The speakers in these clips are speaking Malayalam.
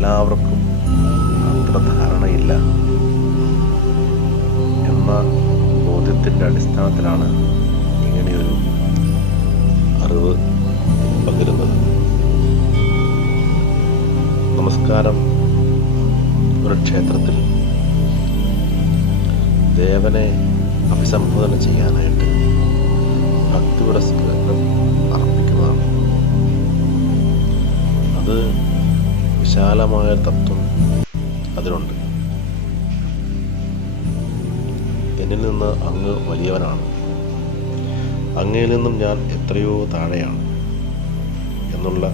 എല്ലാവർക്കും അത്ര ധാരണയില്ല എന്ന ബോധ്യത്തിൻ്റെ അടിസ്ഥാനത്തിലാണ് ഇങ്ങനെയൊരു അറിവ് പകരുന്നത്. നമസ്കാരം ഒരു ക്ഷേത്രത്തിൽ ദേവനെ അഭിസംബോധന ചെയ്യാനായിട്ട് ഭക്തി പുരസ്കാരം അർപ്പിക്കുന്നതാണ്. അത് വിശാലമായ തത്വം അതിനുണ്ട്. എന്നിൽ നിന്ന് അങ്ങ് വലിയവനാണ്, അങ്ങയിൽ നിന്നും ഞാൻ എത്രയോ താഴെയാണ് എന്നുള്ള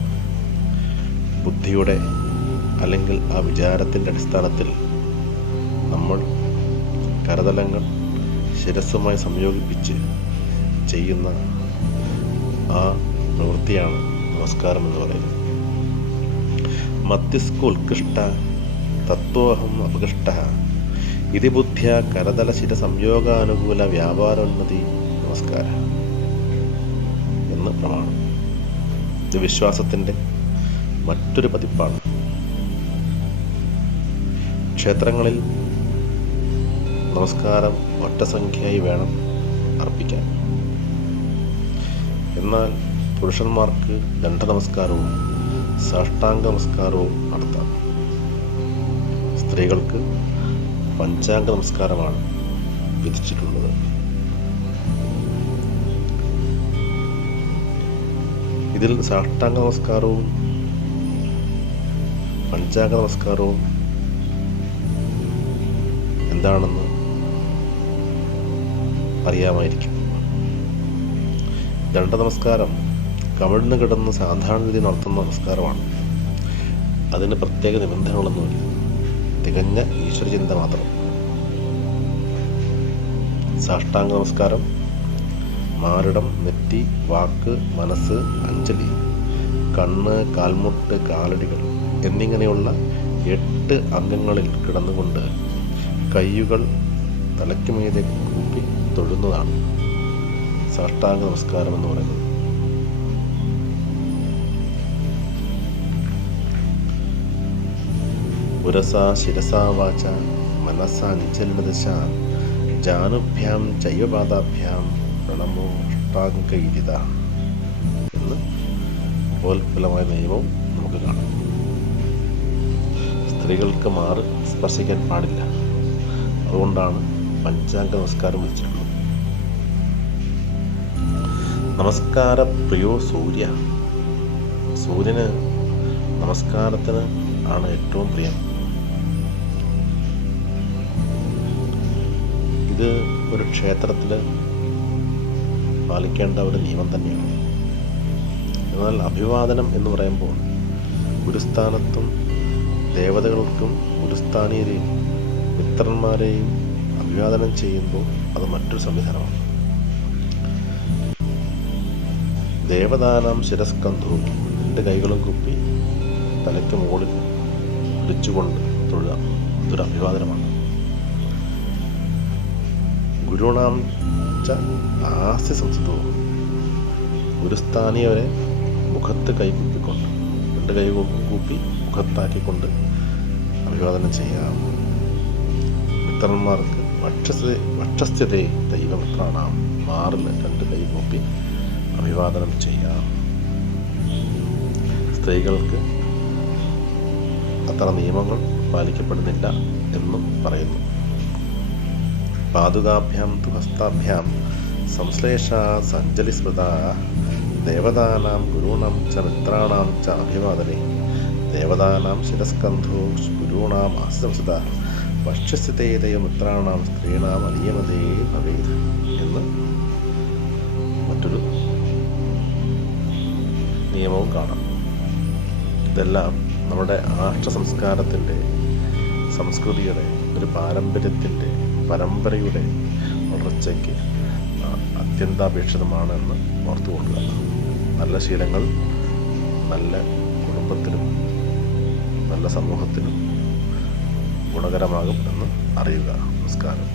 ബുദ്ധിയുടെ അല്ലെങ്കിൽ ആ വിചാരത്തിൻ്റെ അടിസ്ഥാനത്തിൽ നമ്മൾ കരതലങ്ങൾ ശിരസ്സുമായി സംയോജിപ്പിച്ച് ചെയ്യുന്ന ആ പ്രവൃത്തിയാണ് നമസ്കാരം എന്ന് പറയുന്നത്. മധ്യസ്ഥ ഉത്കൃഷ്ട തത്വോഹം അപകൃഷ്ട ഇതി ബുദ്ധ്യ കരതല ശിര സംയോഗാനുകൂല വ്യാപാരോന്നതി നമസ്കാര എന്ന് പ്രമാണം. ഇത് വിശ്വാസത്തിൻ്റെ മറ്റൊരു പതിപ്പാണ്. ക്ഷേത്രങ്ങളിൽ നമസ്കാരം ഒറ്റസംഖ്യയായി വേണം അർപ്പിക്കാൻ. എന്നാൽ പുരുഷന്മാർക്ക് ദണ്ഡ നമസ്കാരവും സാഷ്ടാംഗ നമസ്കാരവും നടത്താം. സ്ത്രീകൾക്ക് പഞ്ചാംഗ നമസ്കാരമാണ് വിധിച്ചിട്ടുള്ളത്. ഇതിൽ സാഷ്ടാംഗ നമസ്കാരവും പഞ്ചാംഗ നമസ്കാരവും എന്താണെന്ന് അറിയാമായിരിക്കും. ദണ്ഡ നമസ്കാരം കമിഴ്ന്നു കിടന്ന് സാധാരണ രീതി നടത്തുന്ന നമസ്കാരമാണ്. അതിന് പ്രത്യേക നിബന്ധനകളൊന്നുമില്ല, തികഞ്ഞ ഈശ്വരചിന്ത മാത്രം. സാഷ്ടാംഗ നമസ്കാരം മാറിടം, നെറ്റി, വാക്ക്, മനസ്സ്, അഞ്ജലി, കണ്ണ്, കാൽമുട്ട്, കാലടികൾ എന്നിങ്ങനെയുള്ള 8 അംഗങ്ങളിൽ കിടന്നുകൊണ്ട് കൈകൾ തലയ്ക്ക് മീതെ കൂപ്പി തൊഴുന്നതാണ് സാഷ്ടാംഗ നമസ്കാരം എന്ന് പറയുന്നത്. പുരസാ ശിരസാ വാച മനസാ അഞ്ജലിനദശ ജാനുഭ്യാം ചൈവപാദാഭ്യാം പ്രണമോ അഷ്ടാംഗൈരിത എന്ന് ഉപോത്ഫലമായ നിയമവും നമുക്ക് കാണാം. സ്ത്രീകൾക്ക് മാറ് സ്പർശിക്കാൻ പാടില്ല. അതുകൊണ്ടാണ് പഞ്ചാംഗ നമസ്കാരം വിളിച്ചിട്ടുള്ളത്. നമസ്കാര പ്രിയോ സൂര്യ. സൂര്യന് നമസ്കാരത്തിന് ആണ് ഏറ്റവും പ്രിയം. ഇത് ഒരു ക്ഷേത്രത്തിൽ പാലിക്കേണ്ട ഒരു നിയമം തന്നെയാണ്. എന്നാൽ അഭിവാദനം എന്ന് പറയുമ്പോൾ ഗുരുസ്ഥാനത്തും ദേവതകൾക്കും ഗുരുസ്ഥാനീയരെയും മിത്രന്മാരെയും അഭിവാദനം ചെയ്യുമ്പോൾ അത് മറ്റൊരു സംവിധാനമാണ്. ദേവദാനം ശിരസ്കന്ധവും 2 കൈകളും കുപ്പി തലയ്ക്ക് മുകളിൽ പിടിച്ചുകൊണ്ട് തൊഴുക, ഇതൊരു അഭിവാദനമാണ്. ഗുരുണാം ച ആസ്യ സംസ്കൃതവും, ഗുരുസ്ഥാനീയവരെ മുഖത്ത് കൈകുപ്പിക്കൊണ്ട് 2 കൈകളും കൂപ്പി മുഖത്താക്കിക്കൊണ്ട് അഭിവാദനം ചെയ്യുക. മിത്രന്മാർക്ക് വക്ഷസ്ഥ്യതേ ദൈവമിത്രാണാം, മാറിൽ 2 കൈ കൂപ്പി അഭിവാദനം ചെയ്യാം. സ്ത്രീകൾക്ക് അത്ര നിയമങ്ങൾ പാലിക്കപ്പെടുന്നില്ല എന്നും പറയുന്നു. പാദുകാഭ്യാം തു ഹസ്താഭ്യാം സംശ്ലേഷ സഞ്ജലി സ്മൃത ദേവതാനാം ഗുരുണാം ച മിത്രാണാം ച അഭിവാദനേ ദേവതാനാം ശിരസ്കന്ധോ ഗുരുണാം ആശംസത ഭക്ഷ്യസ്ഥിതേതയോ മിത്രാണാം സ്ത്രീണാം അനിയമതേ ഭവേത് എന്ന് മറ്റൊരു നിയമവും കാണാം. ഇതെല്ലാം നമ്മുടെ ആഷ്ട സംസ്കാരത്തിൻ്റെ, സംസ്കൃതിയുടെ, ഒരു പാരമ്പര്യത്തിൻ്റെ, പരമ്പരയുടെ വളർച്ചയ്ക്ക് അത്യന്താപേക്ഷിതമാണെന്ന് ഓർത്തുകൊള്ളുക. നല്ല ശീലങ്ങൾ നല്ല കുടുംബത്തിനും നല്ല സമൂഹത്തിനും ഗുണകരമാകും എന്ന് അറിയുക. നമസ്കാരം.